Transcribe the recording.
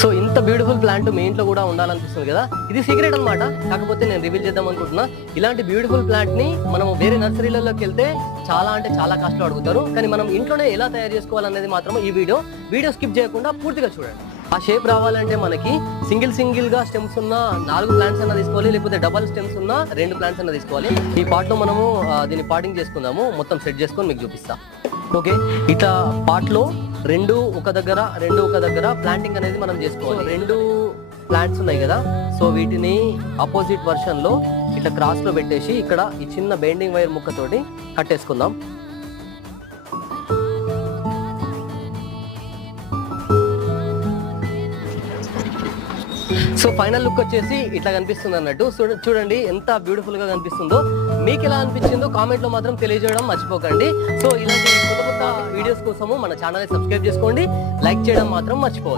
So ఇంత beautiful plant మీ ఇంట్లో కూడా ఉండాలనిపిస్తుంది కదా. ఇది సీక్రెట్ అన్నమాట, కాకపోతే నేను రివీల్ చేద్దాం అనుకుంటున్నా. ఇలాంటి బ్యూటిఫుల్ ప్లాంట్ ని మనం వేరే నర్సరీలలోకి వెళ్తే చాలా అంటే చాలా కాస్ట్లో అడుగుతారు, కానీ మనం ఇంట్లోనే ఎలా తయారు చేసుకోవాలనేది మాత్రం ఈ వీడియో స్కిప్ చేయకుండా పూర్తిగా చూడండి. ఆ షేప్ రావాలంటే మనకి సింగిల్ గా స్టెమ్స్ ఉన్న 4 ప్లాంట్స్ అన్న తీసుకోవాలి, లేకపోతే డబల్ స్టెమ్స్ ఉన్న 2 ప్లాంట్స్ అన్న తీసుకోవాలి. ఈ పార్ట్ లో మనము దీన్ని పాటింగ్ చేసుకుందాము, మొత్తం సెట్ చేసుకొని మీకు చూపిస్తా. ఓకే, ఇట్లా పార్ట్ లో రెండు ఒక దగ్గర ప్లాంటింగ్ అనేది మనం చేసుకోవాలి. 2 ప్లాంట్స్ ఉన్నాయి కదా, సో వీటిని అపోజిట్ వర్షన్ లో ఇట్లా క్రాస్ లో పెట్టేసి ఇక్కడ ఈ చిన్న బెండింగ్ వైర్ ముక్కతోటి కట్టేసుకుందాం. సో ఫైనల్ లుక్ వచ్చేసి ఇట్లా కనిపిస్తుంది అన్నట్టు. చూడండి ఎంత బ్యూటిఫుల్ గా కనిపిస్తుందో. మీకు ఎలా అనిపించిందో కామెంట్ లో మాత్రం తెలియజేయడం మర్చిపోకండి. సో ఇలాంటి కొత్త వీడియోస్ కోసము మన ఛానల్ సబ్స్క్రైబ్ చేసుకోండి, లైక్ చేయడం మాత్రం మర్చిపోవద్దు.